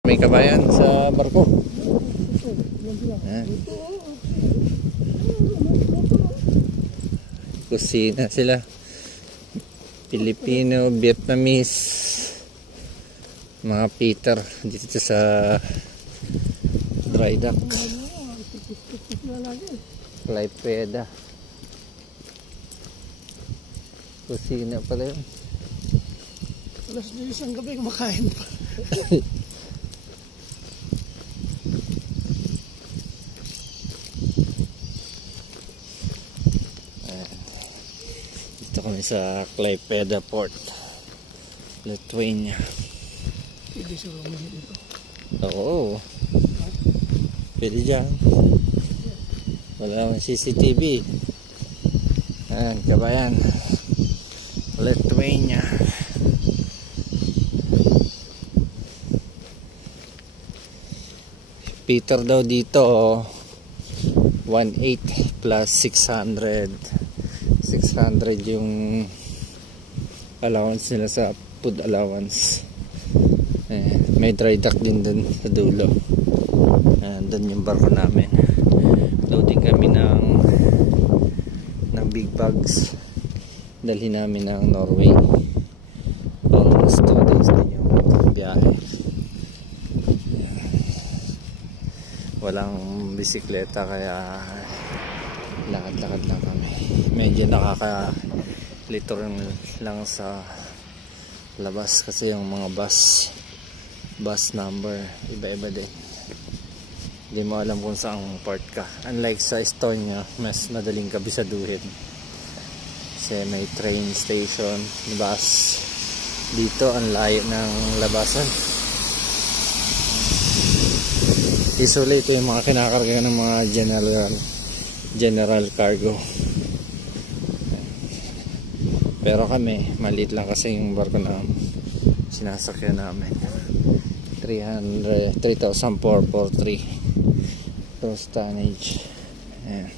May kabayan sa barko. Ayan. Kusina sila. Filipino, Vietnamese, mga Peter dito sa dry dock. Clypeda. Kusina pala yun. Alas 10 ang gabi kumakain pa. Dito kami sa Clypeda Port, Lithuania. Pwede siya rumah dito. Oo. Pwede dyan. Wala akong CCTV. Ayan, kabayan. Lithuania. Peter daw dito 1.8 plus 600 yung allowance nila sa food allowance. May dry dock din dun sa dulo. Doon yung barko namin. Loading kami ng big bags. Dalhin namin ng Norway. Almost 2 days din yung biyahe. Walang bisikleta kaya lakad-lakad lang kami. Medyo nakakalito lang sa labas kasi yung mga bus number iba-iba din. Hindi mo alam kung saan part ka. Unlike sa Estonia, mas madaling kabisaduhin kasi may train station, bus. Dito ang layo ng labasan. Usually ito yung mga kinakarga ng mga general cargo. Pero kami, maliit lang kasi yung barko na sinasakyan namin. 3,443 gross tonnage. Ayan.